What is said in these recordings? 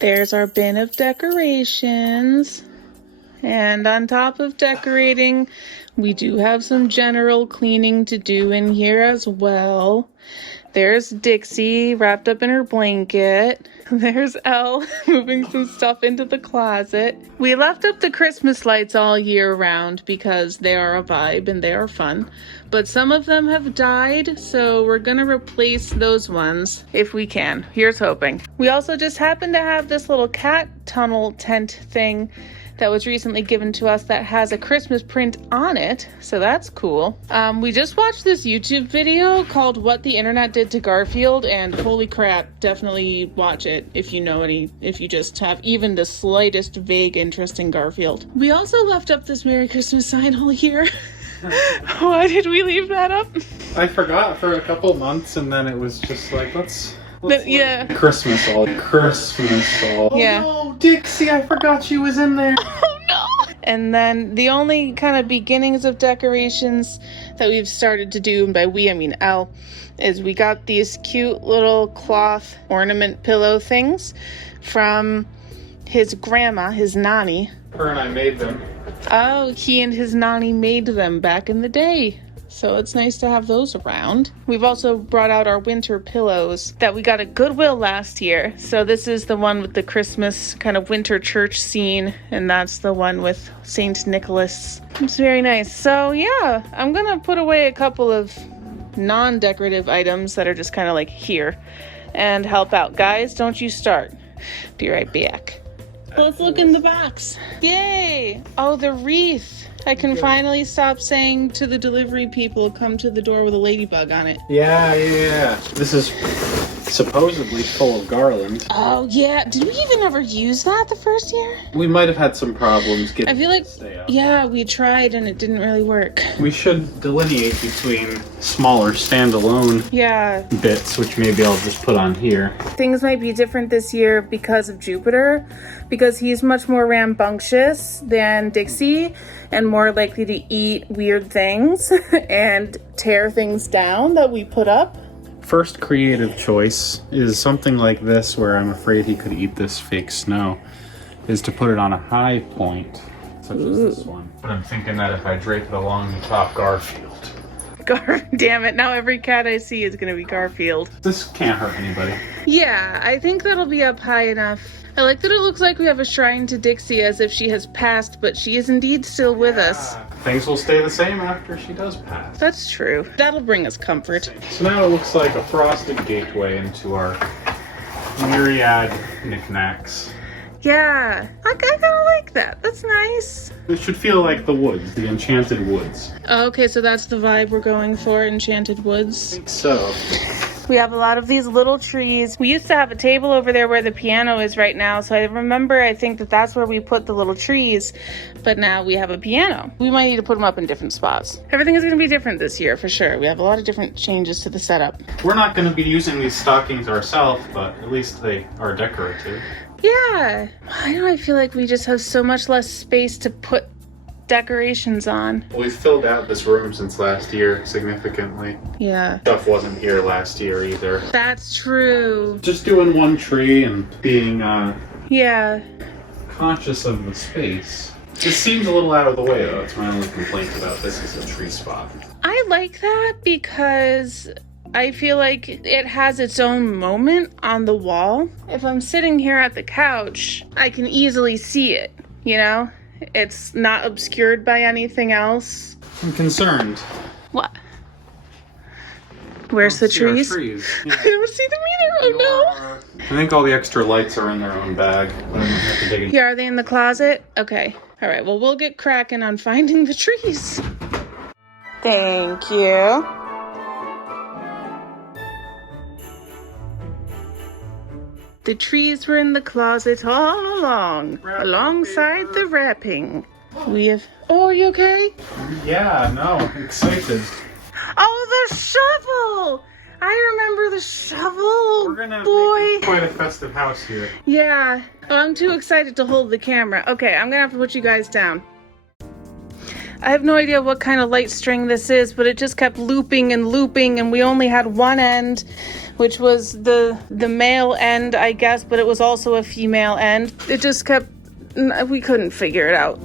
There's our bin of decorations. And on top of decorating, we do have some general cleaning to do in here as well. There's Dixie wrapped up in her blanket. There's Elle moving some stuff into the closet. We left up the Christmas lights all year round because they are a vibe and they are fun. But some of them have died, so we're gonna replace those ones if we can. Here's hoping. We also just happen to have this little cat tunnel tent thing that was recently given to us that has a Christmas print on it, so that's cool. We just watched this YouTube video called What the Internet Did to Garfield, and holy crap, definitely watch it if you just have even the slightest vague interest in Garfield. We also left up this Merry Christmas sign all year. Why did we leave that up? I forgot for a couple months, and then it was just like, let's yeah. Christmas all. Yeah. Oh no, Dixie, I forgot she was in there. Oh no! And then the only kind of beginnings of decorations that we've started to do, and by we I mean Elle, is we got these cute little cloth ornament pillow things from his grandma, his nanny. Her and I made them. Oh, he and his nanny made them back in the day. So it's nice to have those around. We've also brought out our winter pillows that we got at Goodwill last year. So this is the one with the Christmas kind of winter church scene, and that's the one with Saint Nicholas. It's very nice. So yeah, I'm gonna put away a couple of non-decorative items that are just kind of like here and help out. Guys, don't you start. Be right back. Let's look in the box. Yay! Oh, the wreath. I can finally stop saying to the delivery people, come to the door with a ladybug on it. Yeah. This is supposedly full of garland. Oh, yeah. Did we even ever use that the first year? We might have had some problems getting I feel like, it to stay up. yeah, we tried and it didn't really work. We should delineate between smaller standalone bits, which maybe I'll just put on here. Things might be different this year because of Jupiter, because he's much more rambunctious than Dixie and more likely to eat weird things and tear things down that we put up. First creative choice is something like this, where I'm afraid he could eat this fake snow, is to put it on a high point, such as this one. But I'm thinking that if I drape it along the top, Garfield. Damn it, now every cat I see is gonna be Garfield. This can't hurt anybody. Yeah, I think that'll be up high enough. I like that it looks like we have a shrine to Dixie as if she has passed, but she is indeed still with us. Things will stay the same after she does pass. That's true. That'll bring us comfort. So now it looks like a frosted gateway into our myriad knickknacks. Yeah, I kind of like that. That's nice. It should feel like the woods, the enchanted woods. Oh, okay, so that's the vibe we're going for, enchanted woods. I think so. We have a lot of these little trees. We used to have a table over there where the piano is right now, so I think that's where we put the little trees, but now we have a piano. We might need to put them up in different spots. Everything is going to be different this year, for sure. We have a lot of different changes to the setup. We're not going to be using these stockings ourselves, but at least they are decorative. Yeah. Why do I feel like we just have so much less space to put decorations on? We've filled out this room since last year significantly. Yeah. Stuff wasn't here last year either. That's true. Just doing one tree and being conscious of the space. This seems a little out of the way though. That's my only complaint about this is a tree spot. I like that because I feel like it has its own moment on the wall. If I'm sitting here at the couch, I can easily see it, you know? It's not obscured by anything else. I'm concerned. What? Where's the trees? Yeah. I don't see them either. Oh no. I think all the extra lights are in their own bag. But I'm gonna have to dig in. Yeah, are they in the closet? Okay. All right, well, we'll get cracking on finding the trees. Thank you. The trees were in the closet all along, alongside the wrapping. We have... Oh, are you okay? Yeah, no, I'm excited. Oh, the shovel! I remember the shovel, We're gonna boy. make quite a festive house here. Yeah. Oh, I'm too excited to hold the camera. Okay, I'm gonna have to put you guys down. I have no idea what kind of light string this is, but it just kept looping and looping, and we only had one end which was the male end, I guess, but it was also a female end. It just kept, we couldn't figure it out.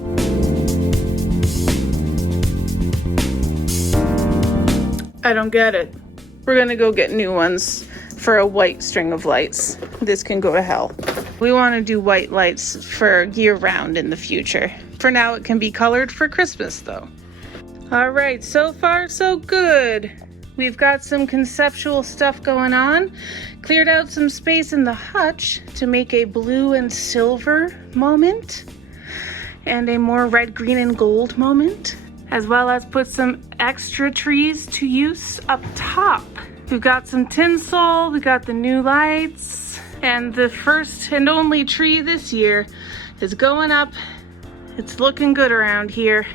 I don't get it. We're gonna go get new ones for a white string of lights. This can go to hell. We want to do white lights for year round in the future. For now, it can be colored for Christmas though. All right, so far so good. We've got some conceptual stuff going on. Cleared out some space in the hutch to make a blue and silver moment and a more red, green, and gold moment, as well as put some extra trees to use up top. We've got some tinsel, we got the new lights, and the first and only tree this year is going up. It's looking good around here.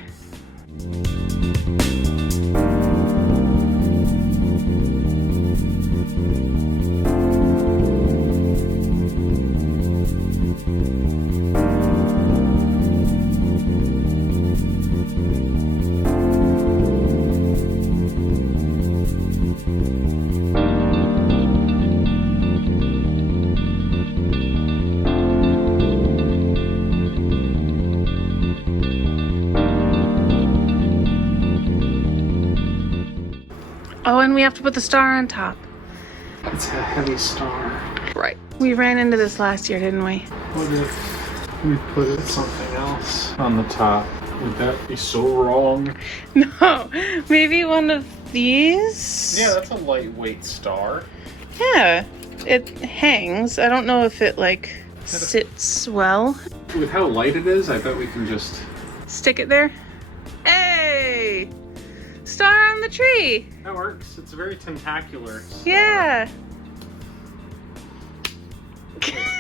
Oh, and we have to put the star on top. It's a heavy star. Right. We ran into this last year, didn't we? What if we put something else on the top? Would that be so wrong? No, maybe one of these? Yeah, that's a lightweight star. Yeah, it hangs. I don't know if it like sits well. With how light it is, I bet we can just stick it there. Hey! Star on the tree. That works. It's very tentacular. Star. Yeah.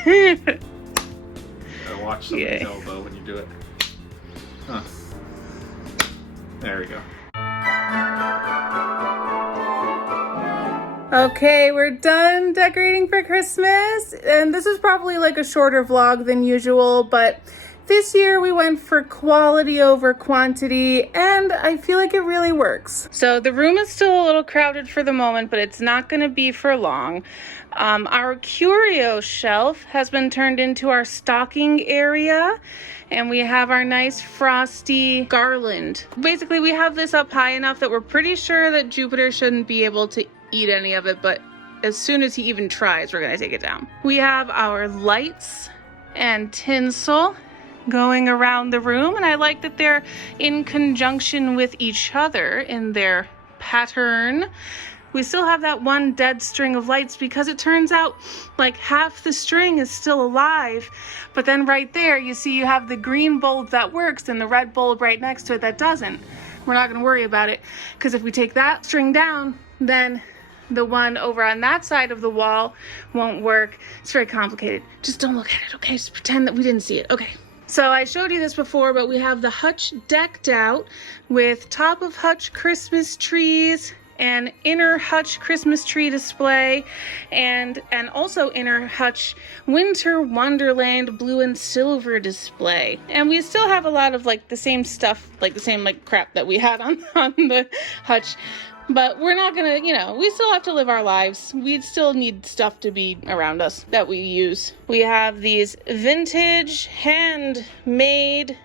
Gotta watch somebody's elbow when you do it. Huh. There we go. Okay, we're done decorating for Christmas. And this is probably like a shorter vlog than usual, but this year we went for quality over quantity, and I feel like it really works. So the room is still a little crowded for the moment, but it's not going to be for long. Our curio shelf has been turned into our stocking area, and we have our nice frosty garland. Basically, we have this up high enough that we're pretty sure that Jupiter shouldn't be able to eat any of it, but as soon as he even tries, we're going to take it down. We have our lights and tinsel going around the room, and I like that they're in conjunction with each other in their pattern. We still have that one dead string of lights because it turns out like half the string is still alive, but then right there you see you have the green bulb that works and the red bulb right next to it that doesn't. We're not going to worry about it, because if we take that string down, then the one over on that side of the wall won't work. It's very complicated. Just don't look at it, okay? Just pretend that we didn't see it, okay? So I showed you this before, but we have the hutch decked out with top of hutch Christmas trees and inner hutch Christmas tree display, and also inner hutch Winter Wonderland blue and silver display. And we still have a lot of like the same stuff, like the same like crap that we had on the hutch. But we're not gonna, you know, we still have to live our lives. We still need stuff to be around us that we use. We have these vintage handmade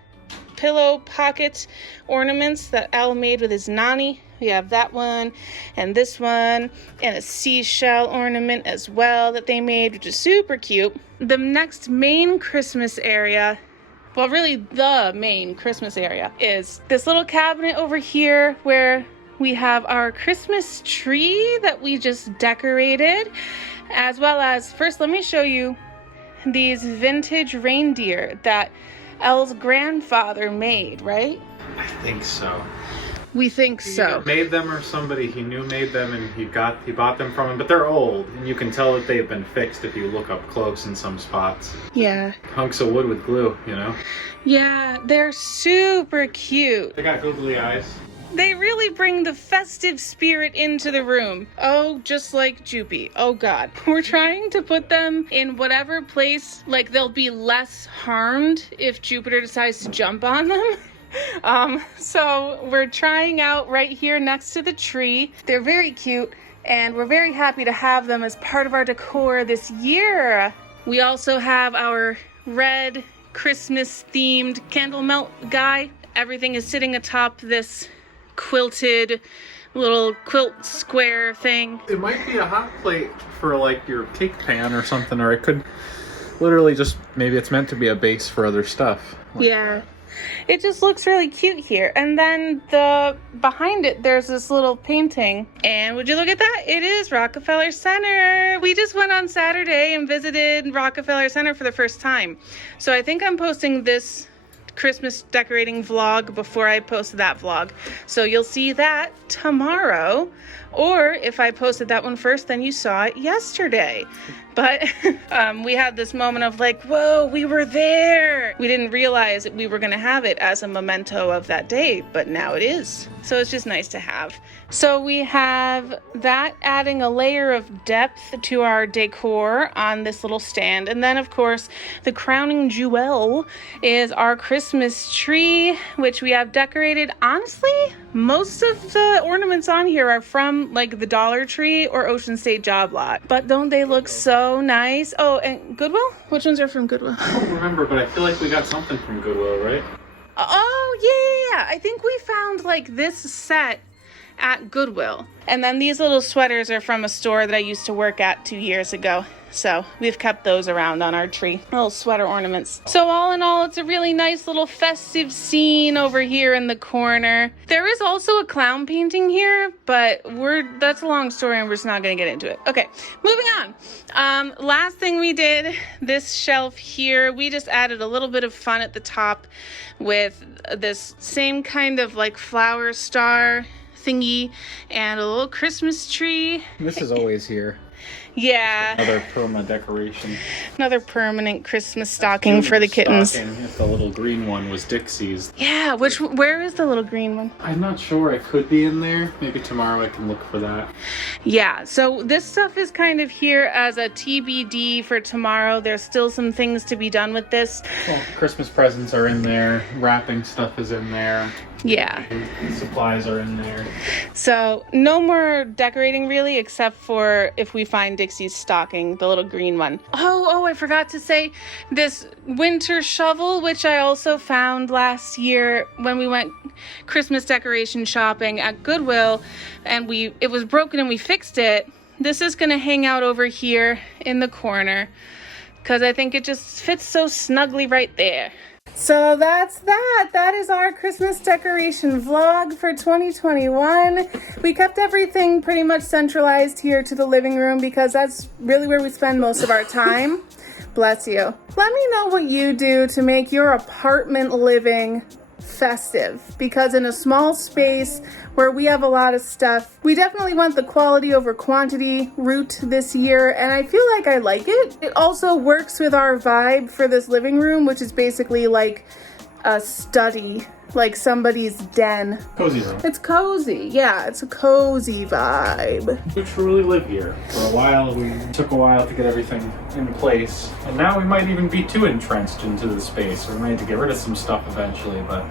pillow pocket ornaments that Al made with his nanny. We have that one and this one and a seashell ornament as well that they made, which is super cute. The next main Christmas area, well, really the main Christmas area, is this little cabinet over here where we have our Christmas tree that we just decorated, as well as, first let me show you these vintage reindeer that Elle's grandfather made, right? I think so. We think so. Either made them or somebody he knew made them, and he bought them from him, but they're old, and you can tell that they've been fixed if you look up close in some spots. Yeah. Hunks of wood with glue, you know? Yeah, they're super cute. They got googly eyes. They really bring the festive spirit into the room. Oh, just like Joopy. Oh God. We're trying to put them in whatever place, like they'll be less harmed if Jupiter decides to jump on them. So we're trying out right here next to the tree. They're very cute. and we're very happy to have them as part of our decor this year. We also have our red Christmas themed candle melt guy. Everything is sitting atop this quilted little quilt square thing. It might be a hot plate for like your cake pan or something, or it could literally just, maybe it's meant to be a base for other stuff. Yeah. It just looks really cute here. And then behind it, there's this little painting. And would you look at that? It is Rockefeller Center. We just went on Saturday and visited Rockefeller Center for the first time. So I think I'm posting this Christmas decorating vlog before I post that vlog. So you'll see that tomorrow. Or if I posted that one first, then you saw it yesterday. But we had this moment of like, whoa, we were there. We didn't realize that we were gonna have it as a memento of that day, but now it is. So it's just nice to have. So we have that adding a layer of depth to our decor on this little stand. And then of course, the crowning jewel is our Christmas tree, which we have decorated. Honestly, most of the ornaments on here are from like the Dollar Tree or Ocean State Job Lot. But don't they look so nice? Oh, and Goodwill? Which ones are from Goodwill? I don't remember, but I feel like we got something from Goodwill, right? Oh, yeah. I think we found like this set at Goodwill. And then these little sweaters are from a store that I used to work at 2 years ago. So we've kept those around on our tree, little sweater ornaments. So all in all, it's a really nice little festive scene over here in the corner. There is also a clown painting here, but that's a long story and we're just not gonna get into it. Okay, moving on. Last thing we did, this shelf here, we just added a little bit of fun at the top with this same kind of like flower star thingy and a little Christmas tree. This is always here. Yeah. Another perma decoration. Another permanent Christmas stocking for the kittens. If the little green one was Dixie's. Yeah, where is the little green one? I'm not sure. It could be in there. Maybe tomorrow I can look for that. Yeah, so this stuff is kind of here as a TBD for tomorrow. There's still some things to be done with this. Well, Christmas presents are in there. Wrapping stuff is in there. Yeah. Supplies are in there. So no more decorating really, except for if we find Dixie's stocking, the little green one. Oh, I forgot to say this winter shovel, which I also found last year when we went Christmas decoration shopping at Goodwill, and it was broken and we fixed it. This is gonna hang out over here in the corner because I think it just fits so snugly right there. So that's that. That is our Christmas decoration vlog for 2021. We kept everything pretty much centralized here to the living room because that's really where we spend most of our time. Bless you. Let me know what you do to make your apartment living festive, because in a small space where we have a lot of stuff, we definitely went the quality over quantity route this year, and I feel like I like it. It also works with our vibe for this living room, which is basically like a study, like somebody's den. Cozy room. It's cozy. Yeah, it's a cozy vibe. We truly live here. For a while, we took a while to get everything in place, and now we might even be too entrenched into the space. We might need to get rid of some stuff eventually, but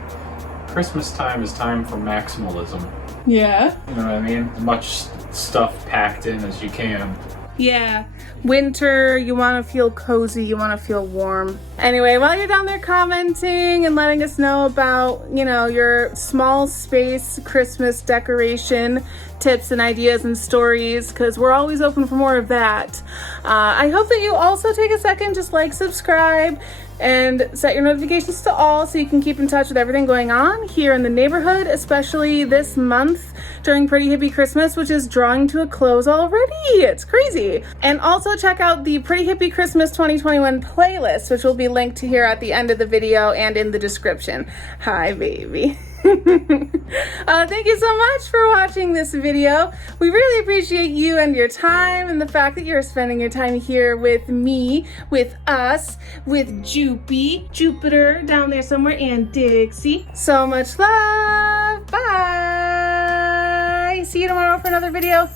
Christmas time is time for maximalism. Yeah. You know what I mean? As much stuff packed in as you can. Yeah. Winter, you want to feel cozy, you want to feel warm. Anyway, while you're down there commenting and letting us know about, your small space Christmas decoration tips and ideas and stories, because we're always open for more of that. I hope that you also take a second, just like, subscribe, and set your notifications to all so you can keep in touch with everything going on here in the neighborhood, especially this month during Pretty Hippie Christmas, which is drawing to a close already. It's crazy. And also check out the Pretty Hippie Christmas 2021 playlist, which will be linked to here at the end of the video and in the description. Hi, baby. Thank you so much for watching this video. We really appreciate you and your time, and the fact that you're spending your time here with me, with us, with Jupiter down there somewhere, and Dixie. So much love. Bye. See you tomorrow for another video.